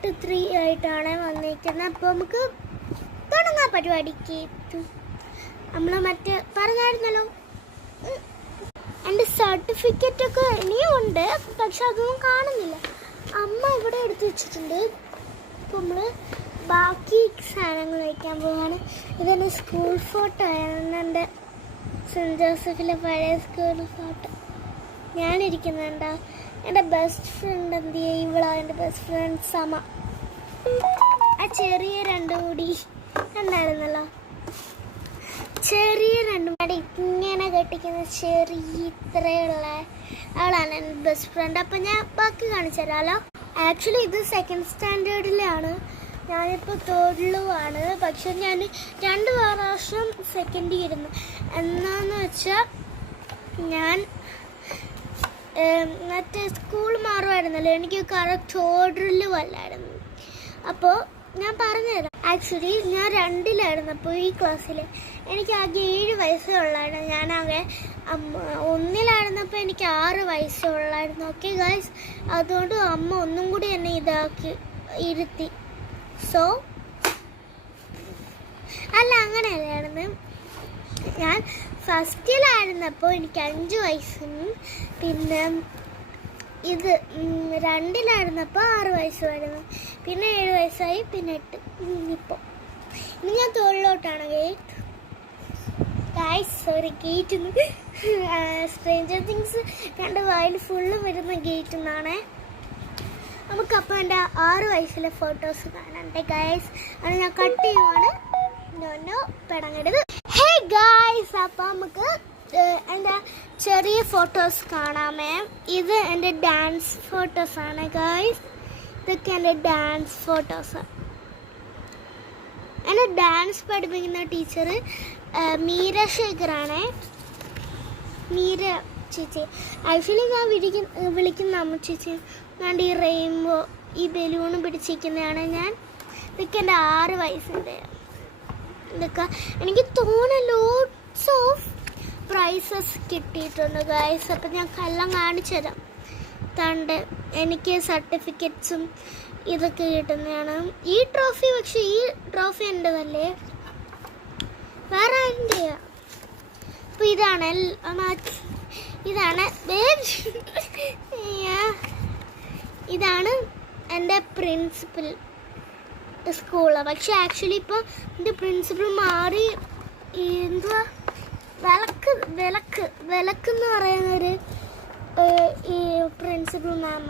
Part 3 ആയിട്ടാണ് വന്നിരിക്കുന്നത്. അപ്പോൾ നമുക്ക് തുടങ്ങാം പരിപാടിക്ക്. നമ്മൾ മറ്റ് പറഞ്ഞായിരുന്നല്ലോ, എൻ്റെ സർട്ടിഫിക്കറ്റൊക്കെ ഇനിയും ഉണ്ട്, പക്ഷെ അതൊന്നും കാണുന്നില്ല. അമ്മ ഇവിടെ എടുത്ത് വെച്ചിട്ടുണ്ട്. അപ്പോൾ നമ്മൾ ബാക്കി സാധനങ്ങൾ വയ്ക്കാൻ പോവാണ്. ഇതെൻ്റെ സ്കൂൾ ഫോട്ടോ ആണ്, എൻ്റെ സെൻറ്റ് ജോസഫിലെ പഴയ സ്കൂൾ ഫോട്ടോ. ഞാനിരിക്കുന്നുണ്ടോ? എൻ്റെ ബെസ്റ്റ് ഫ്രണ്ട് എന്ത് ചെയ്യുക? ഇവളാ എൻ്റെ ബെസ്റ്റ് ഫ്രണ്ട് സമ. ആ ചെറിയ രണ്ടും കൂടി ഉണ്ടായിരുന്നല്ലോ, ചെറിയ രണ്ടും കൂടി ഇങ്ങനെ കെട്ടിക്കുന്ന ചെറിയ ഇത്രയുള്ള ആളാണ് എൻ്റെ ബെസ്റ്റ് ഫ്രണ്ട്. അപ്പം ഞാൻ ബാക്കി കാണിച്ചു തരാമല്ലോ. ആക്ച്വലി ഇത് 2nd സ്റ്റാൻഡേർഡിലാണ്, ഞാനിപ്പോൾ 3rd പക്ഷെ ഞാൻ 2 പ്രാവശ്യം സെക്കൻഡ് ഇരുന്നു. എന്നാന്ന് വെച്ചാൽ ഞാൻ മറ്റേ സ്കൂൾ മാറുമായിരുന്നല്ലോ, എനിക്ക് കറക്റ്റ് ഓർഡറിലും അല്ലായിരുന്നു. അപ്പോൾ ഞാൻ പറഞ്ഞുതരാം. ആക്ച്വലി ഞാൻ 2ലായിരുന്നു. അപ്പോൾ ഈ ക്ലാസ്സിൽ എനിക്ക് ആകെ 7 വയസ്സേ ഉള്ളായിരുന്നു. ഞാനാകെ 1ലായിരുന്നപ്പോൾ എനിക്ക് 6 വയസ്സേ ഉള്ളായിരുന്നു. ഓക്കെ ഗൈസ്, അതുകൊണ്ട് അമ്മ ഒന്നും കൂടി എന്നെ ഇതാക്കി ഇരുത്തി. സോ അല്ല, അങ്ങനെയല്ലായിരുന്നു. ഞാൻ ഫസ്റ്റിലായിരുന്നപ്പോൾ എനിക്ക് 5 വയസ്സും, പിന്നെ ഇത് 2ലായിരുന്നപ്പോൾ 6 വയസ്സുമായിരുന്നു, പിന്നെ 7 വയസ്സായി, പിന്നെ 8. ഇപ്പോൾ ഇനി ഞാൻ 3rd guys. Sorry, gate stranger things 2 വായിൽ ഫുള്ള് വരുന്ന ഗേറ്റ് നിന്നാണ്. നമുക്കപ്പോൾ എൻ്റെ 6 വയസ്സിലെ ഫോട്ടോസ് കാണണ്ടേ ഗൈസ്. അത് ഞാൻ കട്ട് ചെയ്യുവാണ്, നോ പെടങ്ങരുത്. ഹേ ഗൈസ്, അപ്പോൾ നമുക്ക് എൻ്റെ ചെറിയ ഫോട്ടോസ് കാണാമേ. ഇത് എൻ്റെ ഡാൻസ് ഫോട്ടോസാണ് ഗൈസ്. ഇതൊക്കെ എൻ്റെ ഡാൻസ് ഫോട്ടോസാണ്. എന്നെ ഡാൻസ് പഠിപ്പിക്കുന്ന ടീച്ചർ മീര ശേഖറാണേ, മീര ചേച്ചി. ആക്ച്വലി ഞാൻ വിളിക്കുന്ന അമ്മ ചേച്ചി. ഞാൻ ഈ റെയിൻബോ ഈ ബലൂണ് പിടിച്ചിരിക്കുന്നതാണ് ഞാൻ. ഇതൊക്കെ എൻ്റെ 6 വയസ്സിൻ്റെ. ഇതൊക്കെ എനിക്ക് തോന്നുന്നു ലോട്ട്സ് ഓഫ് പ്രൈസസ് കിട്ടിയിട്ടുണ്ട് ഗൈസ്. അപ്പം ഞാൻ എല്ലാം കാണിച്ചു തരാം. തണ്ട് എനിക്ക് സർട്ടിഫിക്കറ്റ്സും ഇതൊക്കെ കിട്ടുന്നതാണ്. ഈ ട്രോഫി, പക്ഷേ ഈ ട്രോഫി എൻ്റെതല്ലേ, വേറെ ആരുടെയാ. അപ്പോൾ ഇതാണ് ഇതാണ് എൻ്റെ പ്രിൻസിപ്പൽ സ്കൂള്. പക്ഷെ ആക്ച്വലി ഇപ്പോൾ എൻ്റെ പ്രിൻസിപ്പൽ മാറി. എന്തുവാ വിളക്ക് എന്ന് പറയുന്നൊരു ഈ പ്രിൻസിപ്പൽ മാമ.